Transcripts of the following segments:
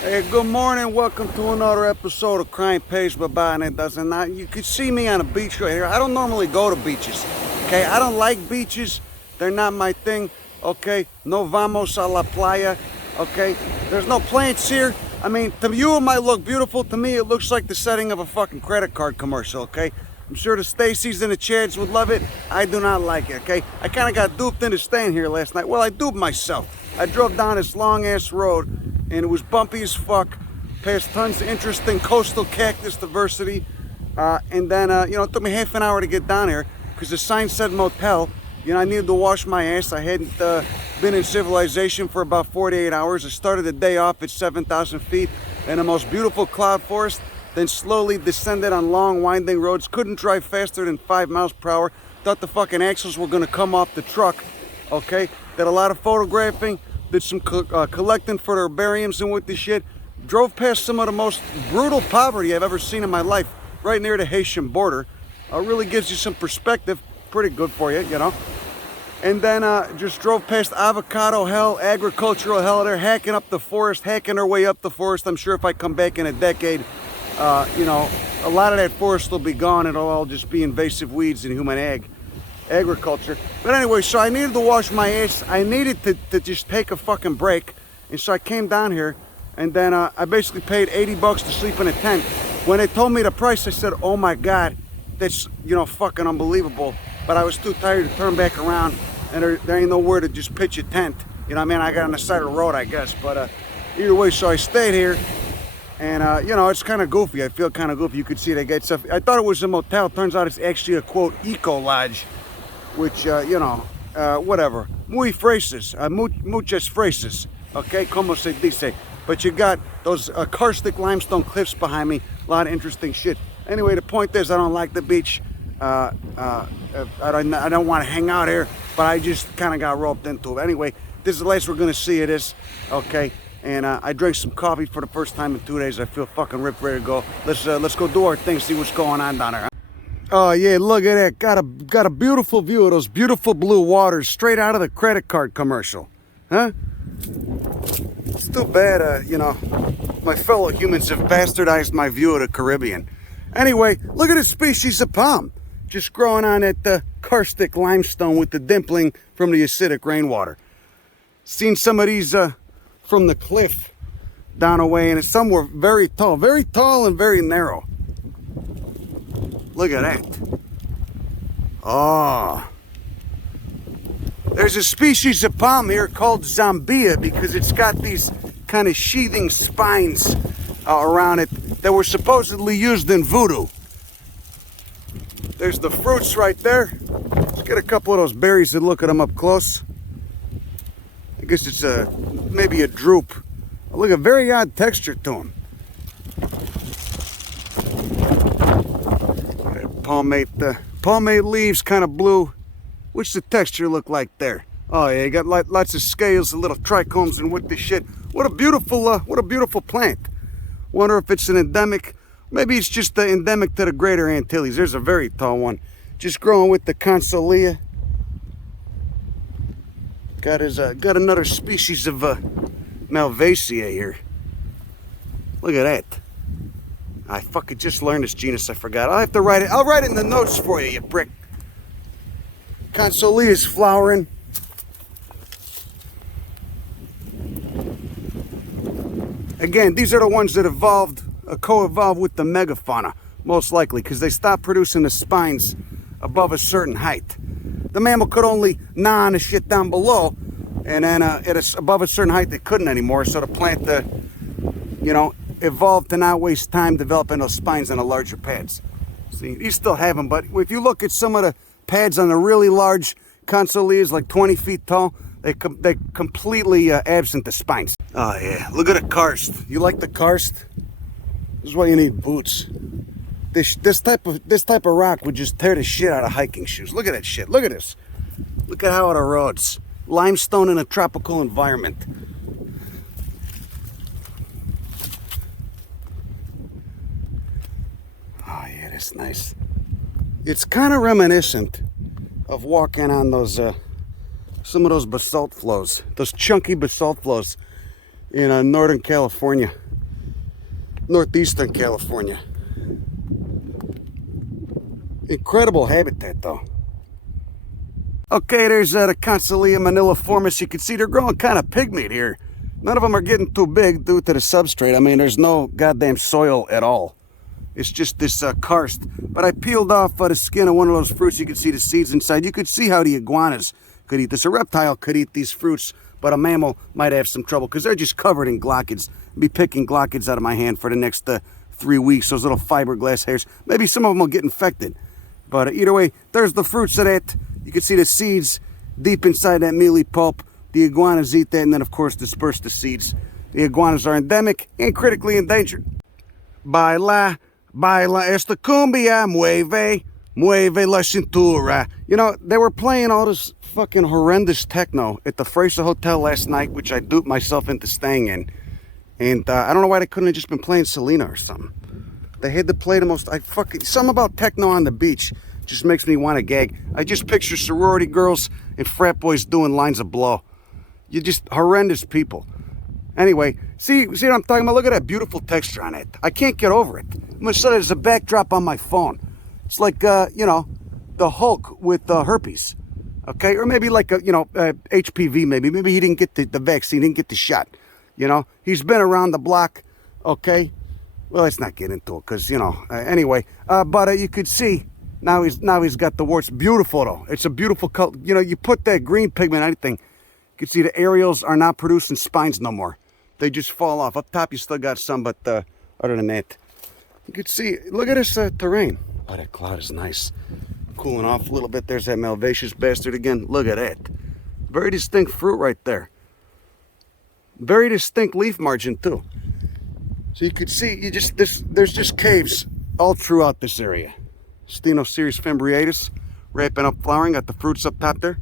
Hey, good morning. Welcome to another episode of Crime Pays But Botany You can see me on a beach right here. I don't normally go to beaches, okay? I don't like beaches. They're not my thing, okay? No vamos a la playa, okay? There's no plants here. I mean, to you it might look beautiful. To me, it looks like the setting of a fucking credit card commercial, okay? I'm sure the Stacys and the Chads would love it. I do not like it, okay? I kind of got duped into staying here last night. Well, I duped myself. I drove down this long-ass road, and it was bumpy as fuck, past tons of interesting coastal cactus diversity. And then, it took me half an hour to get down here because the sign said motel. You know, I needed to wash my ass. I hadn't been in civilization for about 48 hours. I started the day off at 7,000 feet in the most beautiful cloud forest, then slowly descended on long, winding roads. Couldn't drive faster than 5 miles per hour. Thought the fucking axles were going to come off the truck, okay? Did a lot of photographing. Did some collecting for the herbariums and with the shit. Drove past some of the most brutal poverty I've ever seen in my life, right near the Haitian border. Really gives you some perspective. Pretty good for you, you know. And then just drove past avocado hell, agricultural hell. They're hacking up the forest, hacking their way up the forest. I'm sure if I come back in a decade, a lot of that forest will be gone. It'll all just be invasive weeds and human agriculture. But anyway, so I needed to wash my ass. I needed to just take a fucking break. And so I came down here, and then I basically paid $80 to sleep in a tent. When they told me the price, I said, oh my God, that's, fucking unbelievable. But I was too tired to turn back around, and there ain't nowhere to just pitch a tent. You know what I mean? I got on the side of the road, I guess. But either way, so I stayed here. And, it's kind of goofy. I feel kind of goofy. You could see they get stuff. I thought it was a motel. Turns out it's actually a, quote, eco lodge. Which, whatever. Muy phrases. Muchas phrases. Okay? Como se dice. But you got those karstic limestone cliffs behind me. A lot of interesting shit. Anyway, the point is I don't like the beach. I don't want to hang out here. But I just kind of got roped into it. Anyway, this is the place we're going to see it is. Okay? And I drank some coffee for the first time in 2 days. I feel fucking ripped, ready to go. Let's go do our thing, see what's going on down there. Oh yeah, look at that. Got a beautiful view of those beautiful blue waters straight out of the credit card commercial. Huh? It's too bad, my fellow humans have bastardized my view of the Caribbean. Anyway, look at this species of palm. Just growing on that karstic limestone with the dimpling from the acidic rainwater. Seen some of these from the cliff down away, and some were very tall and very narrow. Look at that. Oh. There's a species of palm here called Zambia because it's got these kind of sheathing spines around it that were supposedly used in voodoo. There's the fruits right there. Let's get a couple of those berries and look at them up close. I guess it's maybe a drupe. Look, a very odd texture to them. Palmate leaves, kind of blue. What's the texture look like there? Oh yeah, you got lots of scales and little trichomes and what this shit. What a beautiful plant. Wonder if it's an endemic. Maybe it's just endemic to the Greater Antilles. There's a very tall one, just growing with the consolea. Got another species of Malvaceae here. Look at that. I fucking just learned this genus, I forgot. I'll have to write it. I'll write it in the notes for you, you prick. Consolea is flowering. Again, these are the ones that co-evolved with the megafauna, most likely, because they stopped producing the spines above a certain height. The mammal could only gnaw on the shit down below, and then above a certain height they couldn't anymore, so the plant, evolved to not waste time developing those spines on the larger pads. See, you still have them, but if you look at some of the pads on the really large consoleas, like 20 feet tall, they completely absent the spines. Oh yeah, look at the karst. You like the karst? This is why you need boots. This type of rock would just tear the shit out of hiking shoes. Look at that shit. Look at this. Look at how it erodes. Limestone in a tropical environment. Oh yeah, that's nice. It's kind of reminiscent of walking on those some of those basalt flows, those chunky basalt flows in Northern California, northeastern California. Incredible habitat though. Okay, there's the Consolea maniliformis. You can see they're growing kind of pygmy here. None of them are getting too big due to the substrate. I mean, there's no goddamn soil at all. It's just this karst. But I peeled off the skin of one of those fruits. You can see the seeds inside. You could see how the iguanas could eat this. A reptile could eat these fruits, but a mammal might have some trouble because they're just covered in glochids. I'll be picking glochids out of my hand for the next 3 weeks. Those little fiberglass hairs. Maybe some of them will get infected. But either way, there's the fruits of that. You can see the seeds deep inside that mealy pulp. The iguanas eat that and then, of course, disperse the seeds. The iguanas are endemic and critically endangered. Baila, baila esta cumbia, mueve, mueve la cintura. You know, they were playing all this fucking horrendous techno at the Fresa Hotel last night, which I duped myself into staying in. And I don't know why they couldn't have just been playing Selena or something. They had to play the most, something about techno on the beach just makes me want to gag. I just picture sorority girls and frat boys doing lines of blow. You're just horrendous people. Anyway, see what I'm talking about? Look at that beautiful texture on it. I can't get over it. I'm going to set it as a backdrop on my phone. It's like, you know, the Hulk with herpes. Okay? Or maybe like, HPV maybe. Maybe he didn't get the vaccine, didn't get the shot. You know? He's been around the block. Okay? Well, let's not get into it because, you know, anyway. But you could see now he's got the warts. Beautiful, though. It's a beautiful color. You know, you put that green pigment on anything. You can see the areoles are not producing spines no more. They just fall off. Up top, you still got some, but other than that, you can see, look at this terrain. Oh, that cloud is nice. Cooling off a little bit. There's that malvaceous bastard again. Look at that. Very distinct fruit right there. Very distinct leaf margin, too. So you could see, there's just caves all throughout this area. Sirius fimbriatus, wrapping up flowering. Got the fruits up top there.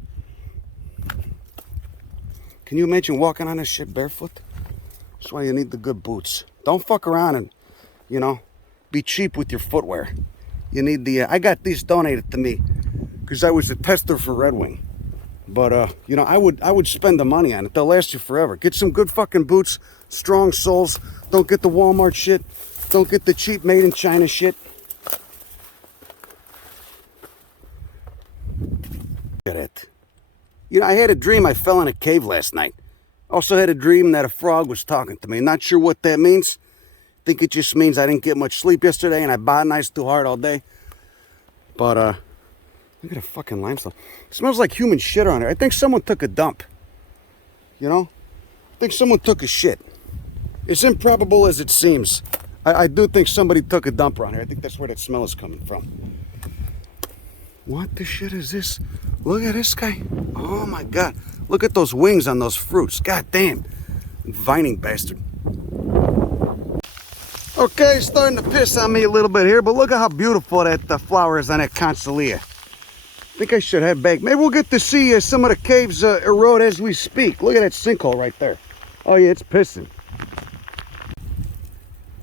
Can you imagine walking on this shit barefoot? That's why you need the good boots. Don't fuck around and, you know, be cheap with your footwear. You need the, I got these donated to me because I was a tester for Red Wing. But, you know, I would spend the money on it. They'll last you forever. Get some good fucking boots, strong soles. Don't get the Walmart shit. Don't get the cheap made in China shit. Look at it. You know, I had a dream I fell in a cave last night. Also had a dream that a frog was talking to me. Not sure what that means. I think it just means I didn't get much sleep yesterday and I botanized too hard all day. But, look at the fucking limestone. It smells like human shit on there. I think someone took a dump. You know? I think someone took a shit. As improbable as it seems. I do think somebody took a dump around here. I think that's where that smell is coming from. What the shit is this? Look at this guy. Oh my God. Look at those wings on those fruits. God damn. Vining bastard. Okay, starting to piss on me a little bit here, but look at how beautiful that flower is on that Consolea. I think I should head back. Maybe we'll get to see some of the caves erode as we speak. Look at that sinkhole right there. Oh yeah, it's pissing.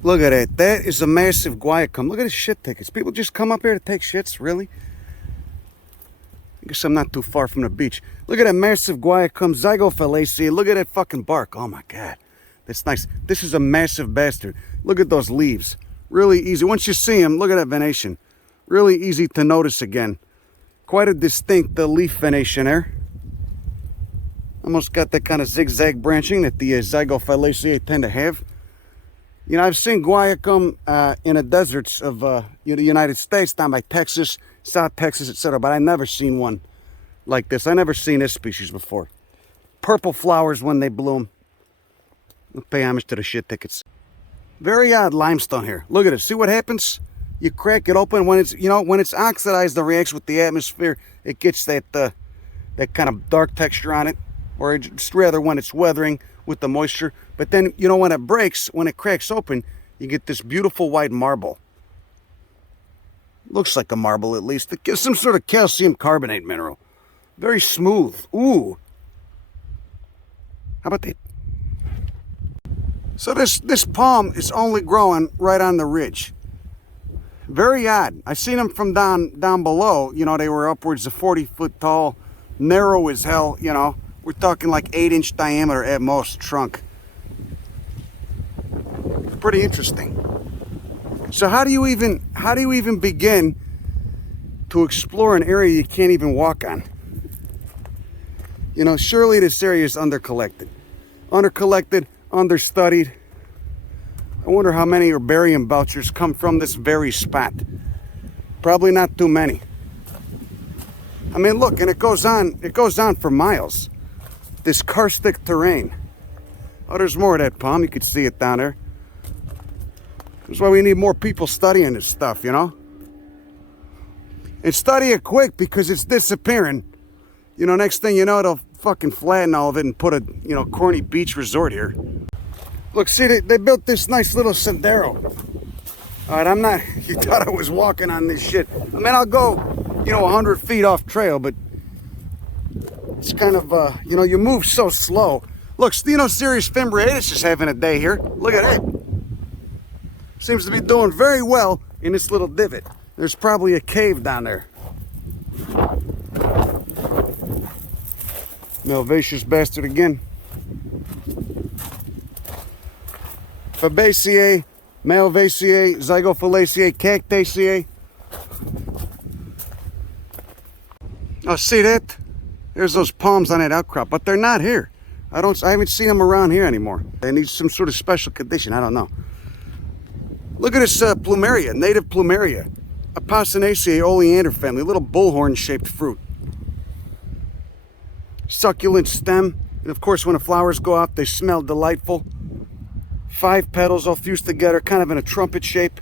Look at that. That is a massive guaiacum. Look at the shit tickets. People just come up here to take shits, really? I guess I'm not too far from the beach. Look at that massive guaiacum, zygophalaceae. Look at that fucking bark. Oh my God. That's nice. This is a massive bastard. Look at those leaves. Really easy. Once you see them, look at that venation. Really easy to notice again. Quite a distinct leaf venation there. Almost got that kind of zigzag branching that the zygophalaceae tend to have. You know, I've seen guaiacum in the deserts of the United States, down by Texas, South Texas, etc. But I've never seen one like this. I've never seen this species before. Purple flowers when they bloom. We'll pay homage to the shit tickets. Very odd limestone here. Look at it. See what happens? You crack it open when it's, you know, when it's oxidized and reacts with the atmosphere, it gets that that kind of dark texture on it, or it's rather when it's weathering with the moisture. But then, you know, when it breaks, when it cracks open, you get this beautiful white marble. Looks like a marble at least. It gives some sort of calcium carbonate mineral. Very smooth. Ooh. How about that? So this palm is only growing right on the ridge. Very odd. I seen them from down below. You know, they were upwards of 40 foot tall, narrow as hell. You know, we're talking like 8-inch diameter at most trunk. pretty interesting. So how do you even begin to explore an area you can't even walk on? You know, surely this area is undercollected, understudied. I wonder how many herbarium belchers come from this very spot. Probably not too many. I mean, look, and it goes on for miles. This karstic terrain. Oh, there's more of that palm. You can see it down there. That's why we need more people studying this stuff, you know? And study it quick because it's disappearing. You know, next thing you know, they'll fucking flatten all of it and put a, you know, corny beach resort here. Look, see, they built this nice little sendero. All right, I'm not, you thought I was walking on this shit. I mean, I'll go, you know, 100 feet off trail, but it's kind of, you know, you move so slow. Look, you know, Sirius fimbriatus is having a day here. Look at it. Seems to be doing very well in this little divot. There's probably a cave down there. Malvaceous bastard again. Fabaceae, Malvaceae, Zygophalaceae, Cactaceae. Oh, see that? There's those palms on that outcrop, but they're not here. I haven't seen them around here anymore. They need some sort of special condition. I don't know. Look at this plumeria, native plumeria. Apostanaceae oleander family, little bullhorn-shaped fruit. Succulent stem, and of course when the flowers go out, they smell delightful. 5 petals all fused together, kind of in a trumpet shape.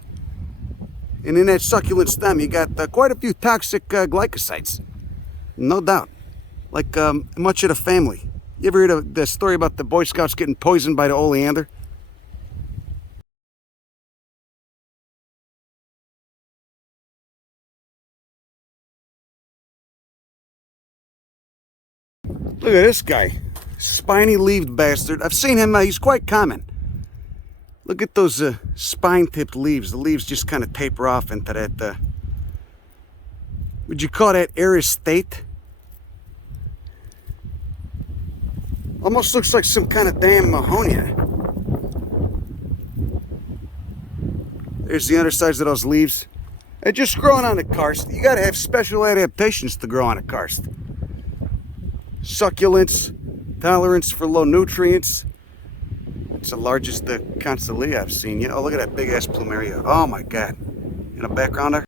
And in that succulent stem, you got quite a few toxic glycosides. No doubt. Like much of the family. You ever heard the story about the Boy Scouts getting poisoned by the oleander? Look at this guy. Spiny-leaved bastard. I've seen him, he's quite common. Look at those spine-tipped leaves. The leaves just kind of taper off into that, would you call that aristate? Almost looks like some kind of damn mahonia. There's the undersides of those leaves. They're just growing on the karst. You gotta have special adaptations to grow on a karst. Succulence, tolerance for low nutrients. It's the largest constellia I've seen yet. Oh, look at that big ass plumeria. Oh my god. In the background there.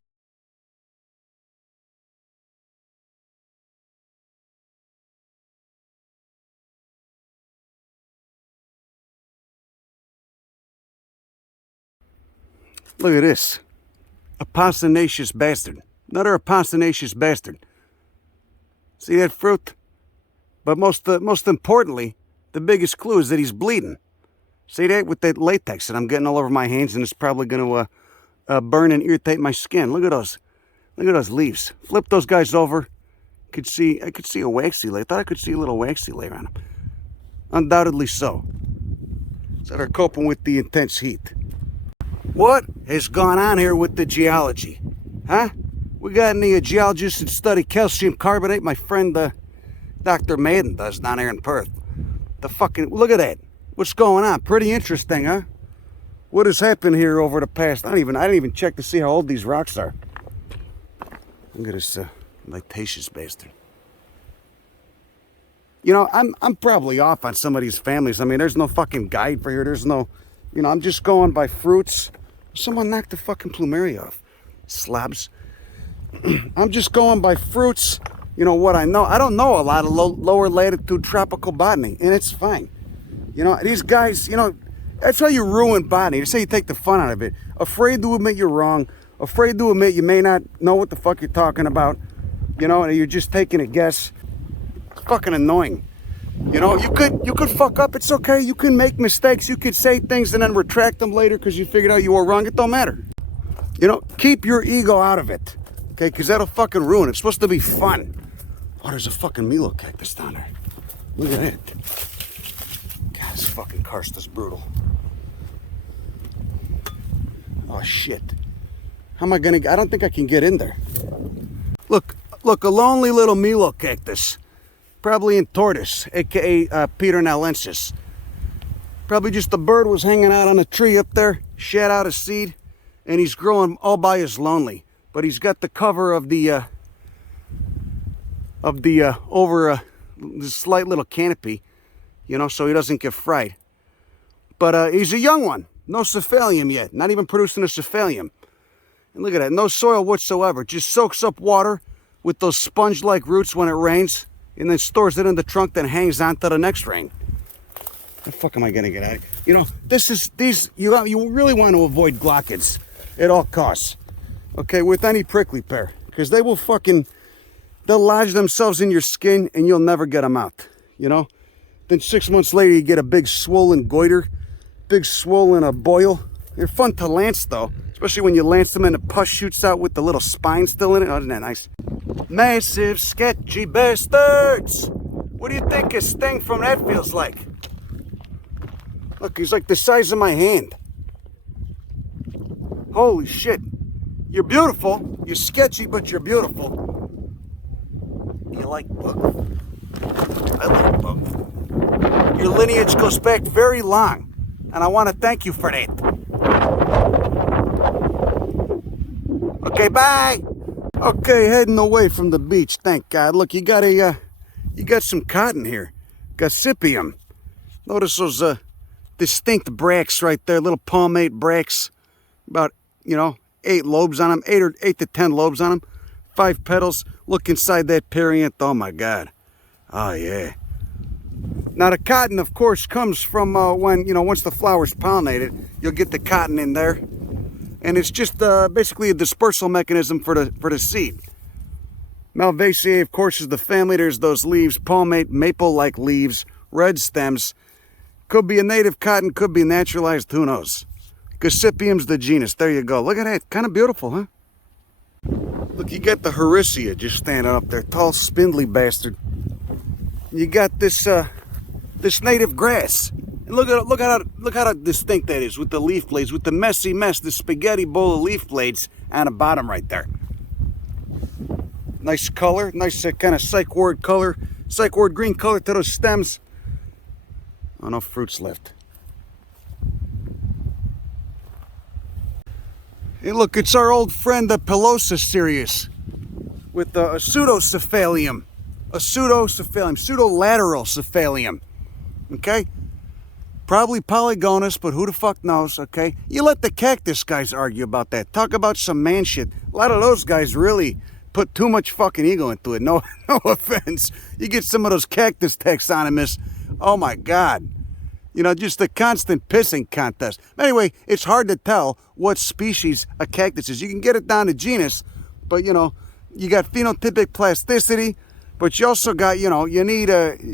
Look at this. Apostatious bastard. Another apostatious bastard. See that fruit? But most importantly, the biggest clue is that he's bleeding. See that with that latex that I'm getting all over my hands, and it's probably going to burn and irritate my skin. Look at those. Look at those leaves. Flip those guys over. I could see a waxy layer. I thought I could see a little waxy layer on them. Undoubtedly so. So they're coping with the intense heat. What has gone on here with the geology? Huh? We got any geologists that study calcium carbonate? My friend Dr. Madden does down here in Perth. The fucking, look at that. What's going on? Pretty interesting, huh? What has happened here over the past, I didn't even check to see how old these rocks are. Look at this lactaceous bastard. You know, I'm probably off on some of these families. I mean, there's no fucking guide for here. There's no, you know, I'm just going by fruits. Someone knocked the fucking plumeria off. Slabs. I'm just going by fruits. You know what I know? I don't know a lot of lower latitude tropical botany, and it's fine. You know, these guys, you know, that's how you ruin botany. That's how you take the fun out of it. Afraid to admit you're wrong. Afraid to admit you may not know what the fuck you're talking about. You know, and you're just taking a guess. It's fucking annoying. You know, you could fuck up. It's okay. You can make mistakes. You could say things and then retract them later because you figured out you were wrong. It don't matter. You know, keep your ego out of it. Okay, because that'll fucking ruin it. It's supposed to be fun. Oh, there's a fucking Milo Cactus down there. Look at it. God, this fucking karst is brutal. Oh, shit. How am I gonna, I don't think I can get in there. Look, a lonely little Milo Cactus. Probably in tortoise, aka Peter Nalensis. Probably just a bird was hanging out on a tree up there. shat out a seed, and he's growing all by his lonely. But he's got the cover of the over this slight little canopy, you know, so he doesn't get fried. But he's a young one, no cephalium yet, not even producing a cephalium. And look at that, no soil whatsoever. Just soaks up water with those sponge-like roots when it rains, and then stores it in the trunk, then hangs on to the next rain. The fuck am I gonna get at? You know, you really want to avoid glochids at all costs. Okay, with any prickly pear, because they'll lodge themselves in your skin and you'll never get them out, you know? Then 6 months later, you get a big swollen goiter, big swollen boil. They're fun to lance though, especially when you lance them and the pus shoots out with the little spine still in it. Oh, isn't that nice? Massive sketchy bastards! What do you think a sting from that feels like? Look, he's like the size of my hand. Holy shit. You're beautiful. You're sketchy, but you're beautiful. You like both? I like both. Your lineage goes back very long, and I want to thank you for that. Okay, bye. Okay, heading away from the beach. Thank God. Look, you got some cotton here. Gossypium. Notice those distinct bracts right there, little palmate bracts. About, 8 lobes on them, 8 to 10 lobes on them, 5 petals. Look inside that perianth. Oh my God. Oh yeah. Now the cotton, of course, comes from when, once the flower's pollinated, you'll get the cotton in there. And it's just basically a dispersal mechanism for the seed. Malvaceae, of course, is the family. There's those leaves, palmate, maple-like leaves, red stems. Could be a native cotton, could be naturalized, who knows? Gossypium's the genus. There you go. Look at that. Kind of beautiful, huh? Look, you got the harissia just standing up there. Tall, spindly bastard. You got this this native grass. And look how distinct that is with the leaf blades, with the messy mess, the spaghetti bowl of leaf blades on the bottom right there. Nice color, nice kind of psych ward color, psych ward green color to those stems. Oh, no fruits left. Hey, look, it's our old friend, the pelosa sirius, with a pseudocephalium, pseudolateral cephalium, okay? Probably polygonous, but who the fuck knows, okay? You let the cactus guys argue about that. Talk about some man shit. A lot of those guys really put too much fucking ego into it. No offense. You get some of those cactus taxonomists, oh my God. Just a constant pissing contest. Anyway, it's hard to tell what species a cactus is. You can get it down to genus, but you got phenotypic plasticity, but you also got, you need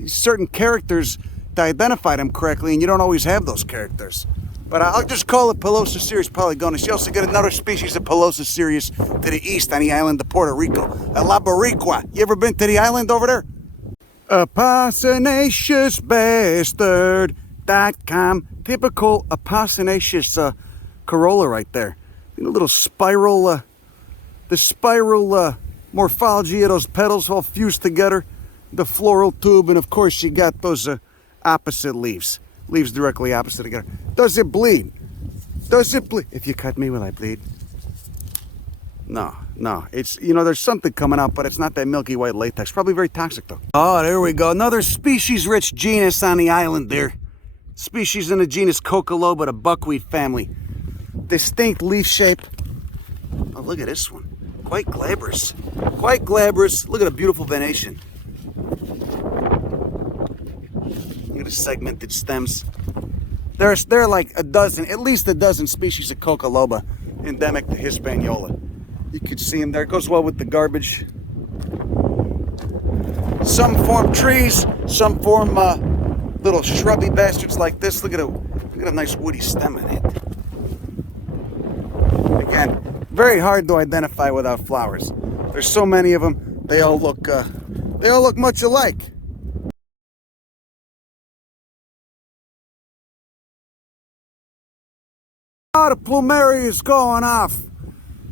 certain characters to identify them correctly, and you don't always have those characters. But I'll just call it Pelosa sirius polygonus. You also get another species of Pelosa sirius to the east on the island of Puerto Rico, La Boricua. You ever been to the island over there? Apostatious bastard. Typical apostatious corolla right there. A little spiral, the spiral morphology of those petals all fused together, the floral tube, and of course you got those opposite leaves directly opposite together. Does it bleed? Does it bleed? If you cut me, will I bleed? No. It's, there's something coming out, but it's not that milky white latex. Probably very toxic though. Oh, there we go. Another species-rich genus on the island there. Species in the genus cocoloba, the buckwheat family. Distinct leaf shape. Oh, look at this one. Quite glabrous. Quite glabrous. Look at the beautiful venation. Look at the segmented stems. There are like at least a dozen species of cocoloba endemic to Hispaniola. You could see them there. It goes well with the garbage. Some form trees, some form little shrubby bastards like this. Look at a nice woody stem in it. Again, very hard to identify without flowers. There's so many of them. They all look much alike. Oh, the plumeria is going off.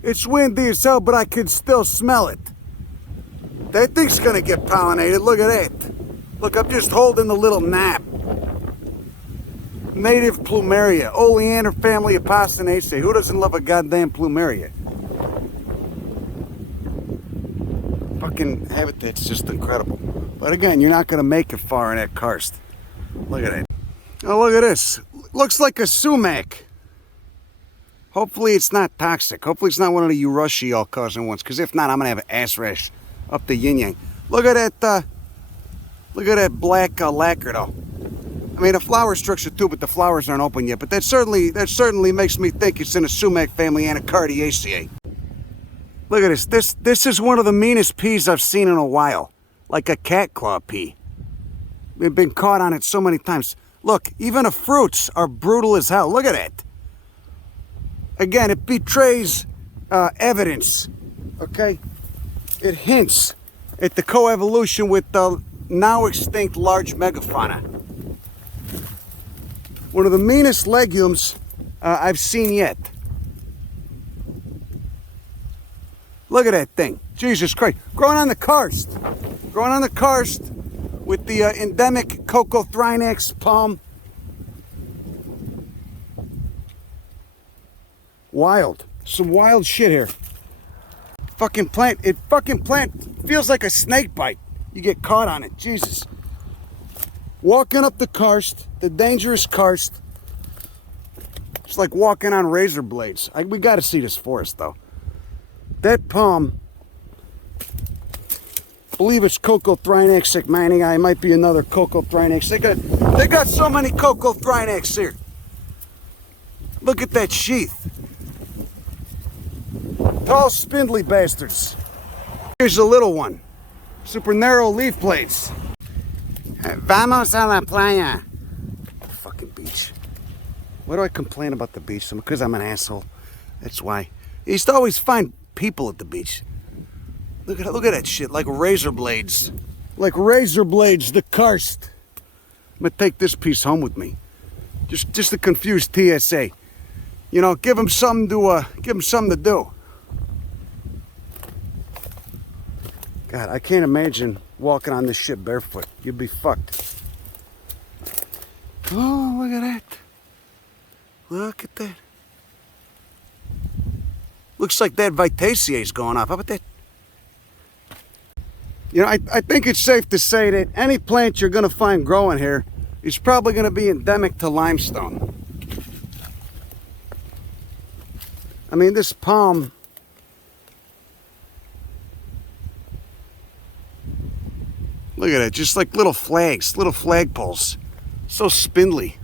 It's windy as hell, but I can still smell it. That thing's gonna get pollinated. Look at that. Look, I'm just holding the little nap. native plumeria, oleander family apostatious. Who doesn't love a goddamn plumeria? Fucking habitat's just incredible. But again, you're not gonna make it far in that karst. Look at it. Oh, look at this. Looks like a sumac. Hopefully it's not toxic. Hopefully it's not one of the urushiol causing ones. Because if not, I'm gonna have an ass rash up the yin yang. Look at that. Look at that black lacquer though. I mean, the flower structure too, but the flowers aren't open yet. But that certainly makes me think it's in a sumac family Anacardiaceae. Look at this. This is one of the meanest peas I've seen in a while. Like a cat claw pea. We've been caught on it so many times. Look, even the fruits are brutal as hell. Look at it. Again, it betrays evidence. Okay? It hints at the coevolution with the now extinct large megafauna. One of the meanest legumes I've seen yet. Look at that thing. Jesus Christ. Growing on the karst. Growing on the karst with the endemic Coccothrinax palm. Wild. Some wild shit here. Fucking plant. It fucking plant feels like a snake bite. You get caught on it. Jesus. Walking up the karst, the dangerous karst. It's like walking on razor blades. We got to see this forest though. That palm, I believe it's Coccothrinax ekmanii. It might be another Coccothrinax. They got so many Coccothrinax here. Look at that sheath. Tall, spindly bastards. Here's a little one. Super narrow leaf plates. Vamos a la playa. Fucking beach. Why do I complain about the beach? Because I'm an asshole. That's why. You used to always find people at the beach. Look at that shit. Like razor blades. Like razor blades, the karst. I'm gonna take this piece home with me. Just to confuse TSA. You know, give them something to do. God, I can't imagine walking on this shit barefoot. You'd be fucked. Oh, look at that. Look at that. Looks like that Vitaceae is going off. How about that? You know, I think it's safe to say that any plant you're going to find growing here is probably going to be endemic to limestone. I mean, this palm... Look at it, just like little flags, little flagpoles. So spindly.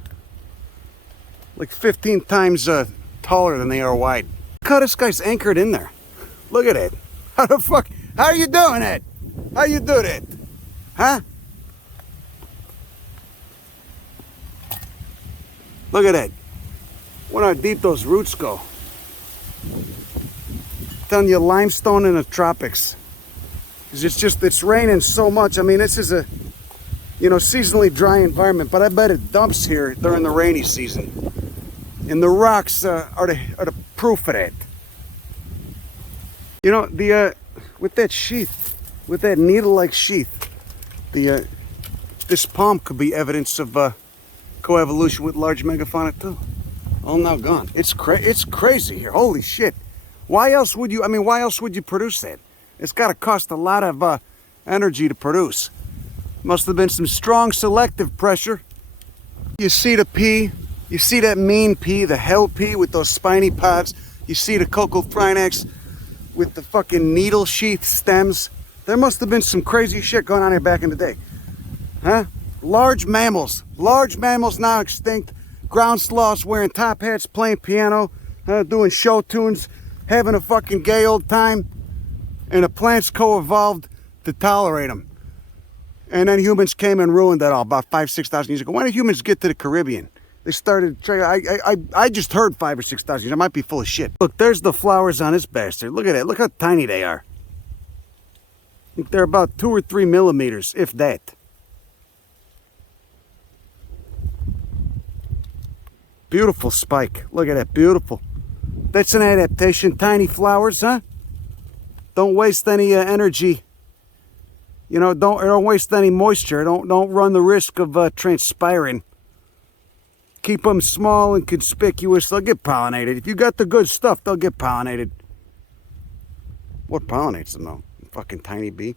Like 15 times taller than they are wide. Look how this guy's anchored in there. Look at it. How the fuck, how are you doing it? How you do that? Huh? Look at that. Wonder how deep those roots go. I'm telling you, limestone in the tropics. It's raining so much. I mean, this is a, seasonally dry environment, but I bet it dumps here during the rainy season. And the rocks are the proof of that. You know, with that sheath, with that needle-like sheath, this palm could be evidence of coevolution with large megafauna too. All now gone. It's crazy here. Holy shit. Why else would you produce that? It's got to cost a lot of energy to produce. Must have been some strong selective pressure. You see the pea, you see that mean pea, the hell pea with those spiny pods. You see the Coccothrinax with the fucking needle sheath stems. There must have been some crazy shit going on here back in the day. Huh? Large mammals now extinct. Ground sloths wearing top hats, playing piano, doing show tunes, having a fucking gay old time. And the plants co-evolved to tolerate them. And then humans came and ruined that all about 5,000-6,000 years ago. When did humans get to the Caribbean? They started, I just heard 5,000 or 6,000 years. I might be full of shit. Look, there's the flowers on this bastard. Look at it. Look how tiny they are. I think they're about 2 or 3 millimeters, if that. Beautiful spike. Look at that, beautiful. That's an adaptation. Tiny flowers, huh? Don't waste any energy. Don't waste any moisture. Don't run the risk of transpiring. Keep them small and conspicuous. They'll get pollinated. If you got the good stuff, they'll get pollinated. What pollinates them, though? Fucking tiny bee.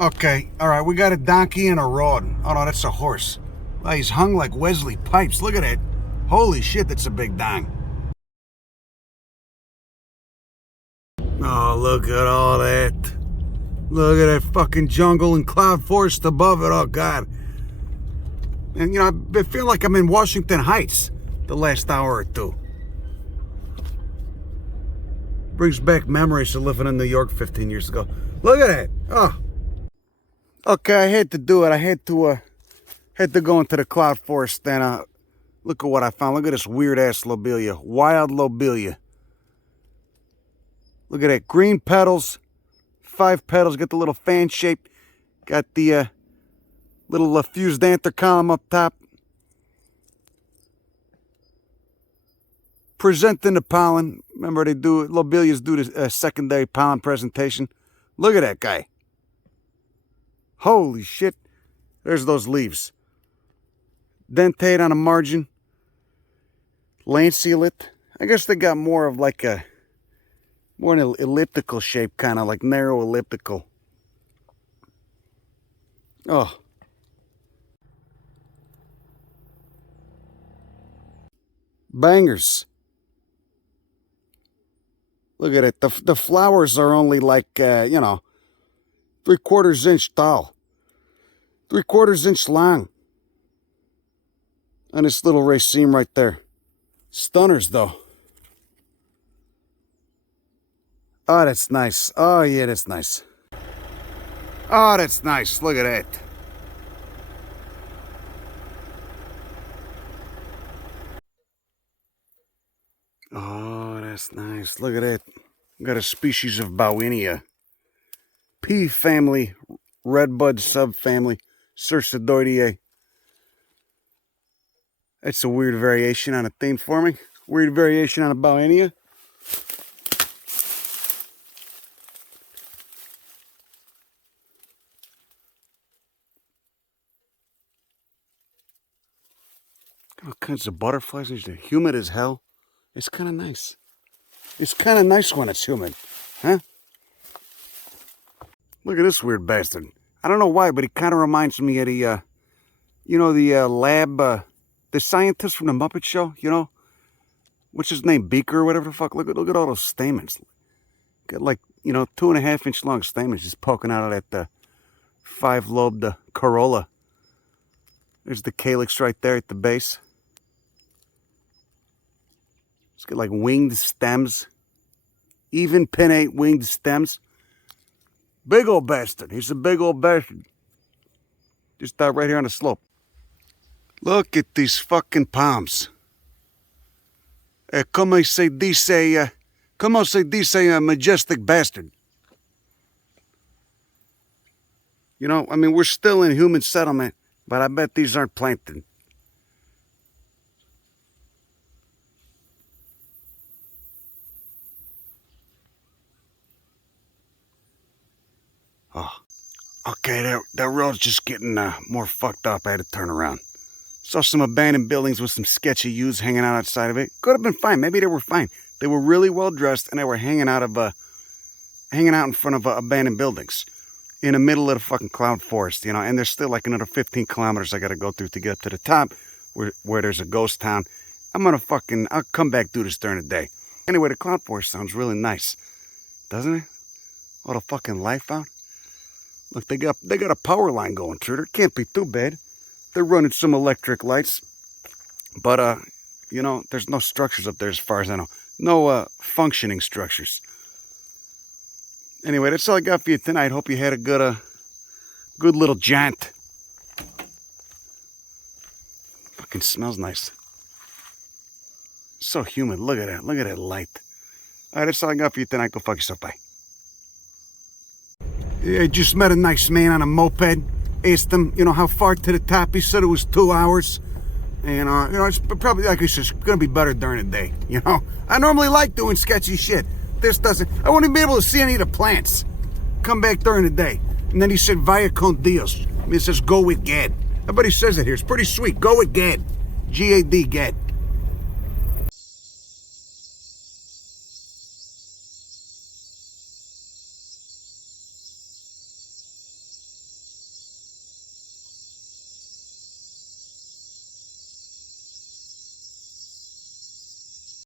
Okay, all right, we got a donkey and a rod. Oh, no, that's a horse. Oh, he's hung like Wesley Pipes. Look at that. Holy shit, that's a big dong. Oh, look at all that. Look at that fucking jungle and cloud forest above it. Oh, God. And, you know, I feel like I'm in Washington Heights the last hour or two. Brings back memories of living in New York 15 years ago. Look at that. Oh. Okay, I had to do it. I had to go into the cloud forest and look at what I found. Look at this weird-ass lobelia. Wild lobelia. Look at that. Green petals. 5 petals. Got the little fan shape. Got the little fused anther column up top. Presenting the pollen. Remember, lobelias do the secondary pollen presentation. Look at that guy. Holy shit. There's those leaves. Dentate on the margin. Lanceolate. I guess they got more of like more an elliptical shape, kind of like narrow elliptical. Oh. Bangers. Look at it. The flowers are only like, 3/4 inch tall. 3/4 inch long. On this little raceme right there. Stunners, though. Oh, that's nice. Oh, yeah, that's nice. Oh, that's nice. Look at that. Oh, that's nice. Look at that. Got a species of bowenia. Pea family, redbud subfamily, Cercidoideae. That's a weird variation on a theme for me. Weird variation on a bowenia. All kinds of butterflies. It's humid as hell. It's kind of nice. It's kind of nice when it's humid. Huh? Look at this weird bastard. I don't know why, but he kind of reminds me of the, the scientist from the Muppet Show, you know? What's his name? Beaker or whatever the fuck. Look at all those stamens. Got like, 2.5 inch long stamens just poking out of that 5-lobed corolla. There's the calyx right there at the base. It's got like winged stems. Even pinnate winged stems. Big old bastard. He's a big old bastard. Just right here on the slope. Look at these fucking palms. Como se dice a majestic bastard. We're still in human settlement, but I bet these aren't planted. Oh, okay, that road's just getting more fucked up. I had to turn around. Saw some abandoned buildings with some sketchy youths hanging out outside of it. Could have been fine. Maybe they were fine. They were really well dressed and they were hanging out in front of abandoned buildings in the middle of the fucking cloud forest, and there's still like another 15 kilometers I gotta go through to get up to the top where there's a ghost town. I'll come back do this during the day. Anyway, the cloud forest sounds really nice, doesn't it? All the fucking life out. Look, they got a power line going through there. Can't be too bad. They're running some electric lights. But, there's no structures up there as far as I know. No functioning structures. Anyway, that's all I got for you tonight. Hope you had a good little jaunt. Fucking smells nice. So humid. Look at that. Look at that light. All right, that's all I got for you tonight. Go fuck yourself. Bye. Yeah, I just met a nice man on a moped. Asked him, how far to the top. He said it was 2 hours. And, it's probably, like I said, it's going to be better during the day, I normally like doing sketchy shit. This doesn't. I won't even be able to see any of the plants. Come back during the day. And then he said, vaya con Dios. He says, go with God. Everybody says it here. It's pretty sweet. Go with God. G-A-D, get.